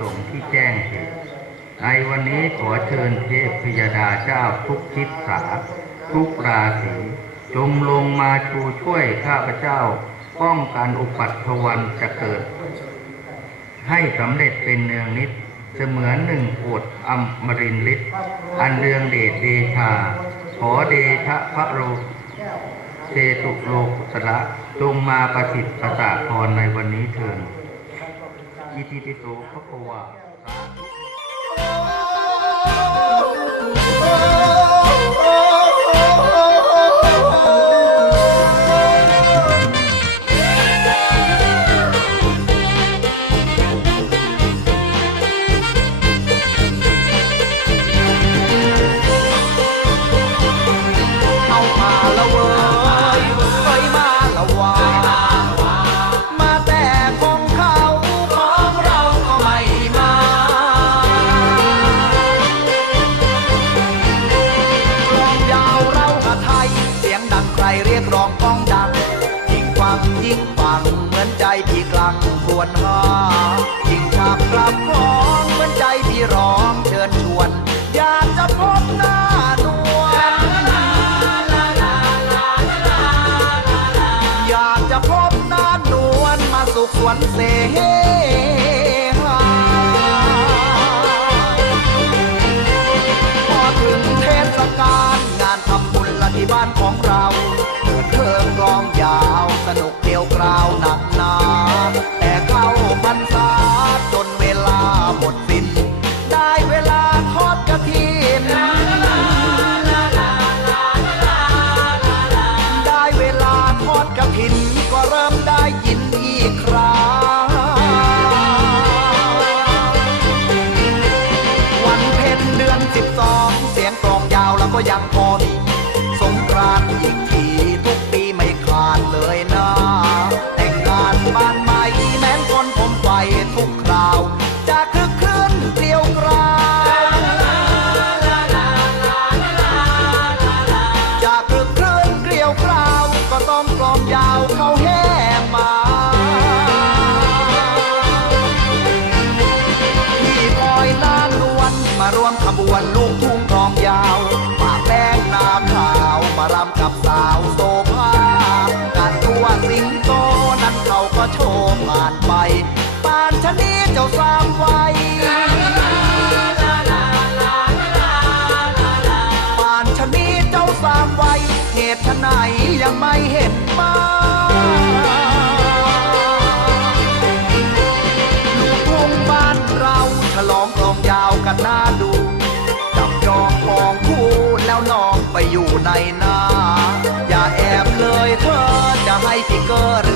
สงฆ์ที่แจ้งเหตุในวันนี้ขอเชิญเทพพยดาเจ้าทุกทิศสาทุกราศีจงลงมาชูช่วยข้าพเจ้า ป้องกันอุปัตถวันจะเกิด ให้สำเร็จเป็นเนืองนิดเสมือนหนึ่งโอดอมมรินฤทธิ์อันเรืองเดชเดชา ขอเดชะพระโรเจตุโลกุตระจงมาประสิทธิ์ประสาทพรในวันนี้เถิด อิติปิโสพระควา มือนใจพี่กลังควญหายิ่งฉาบกลับคล้องเหมือนใจพี่ร้องเชิญชวน อยากจะพบหน้านวลอยากจะพบหน้านวลมาสุขสวนเส ยังพอ ก็โชว์ผ่านไปปานชนีเจ้าสามไวปานชนีเจ้าสามไวเหตุไหนยังไม่เห็นมาลูกทุ่งบ้านเราฉลองกลองยาวกันหน้าดูจับจองมองคู่แล้วน้องไปอยู่ในนาอย่าแอบเลยเธอจะให้พี่เกอร์